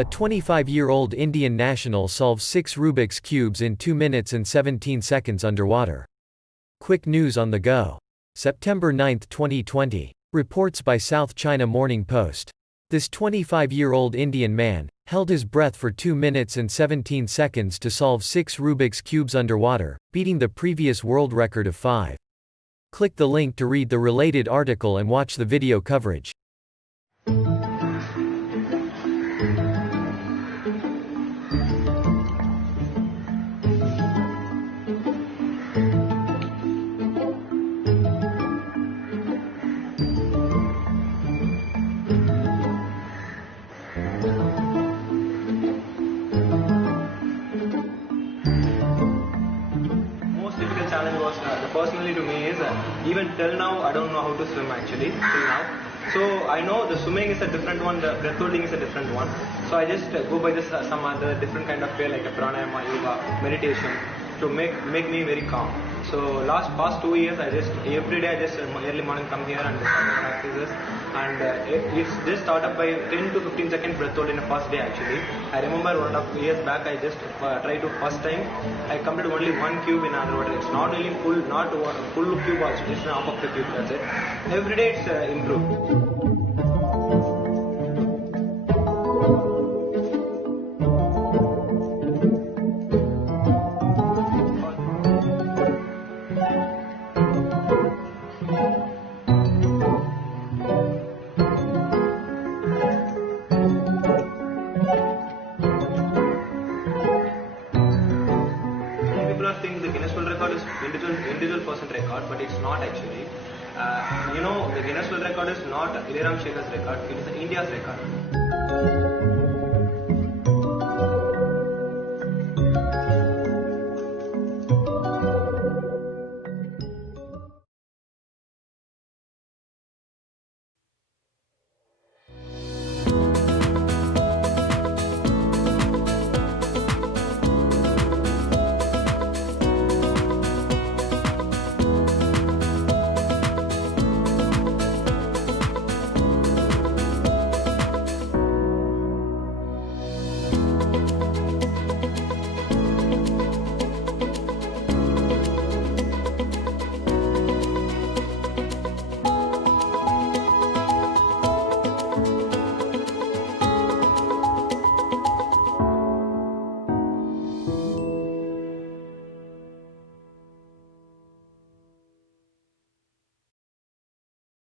A 25-year-old Indian national solves 6 Rubik's Cubes in 2 minutes and 17 seconds underwater. Quick news on the go. September 9, 2020. Reports by South China Morning Post. This 25-year-old Indian man held his breath for 2 minutes and 17 seconds to solve 6 Rubik's Cubes underwater, beating the previous world record of 5. Click the link to read the related article and watch the video coverage. Challenge was personally to me is even till now I don't know how to swim actually till now. So I know the swimming is a different one, the breath holding is a different one. So I just go by this some other different kind of way like a pranayama, yoga, meditation to make me very calm. So past 2 years I just every day I just early morning come here and start practices, and it's just started by 10 to 15 second breath hold in the first day actually. I remember 1.5 years back I just tried to first time I completed only 1 cube in underwater. It's not really full, not full cube also, just half of the cube, that's it. Every day it's improved. Think the Guinness World Record is individual person record, but it's not actually. The Guinness World Record is not Iliram Shekar's record, it is India's record.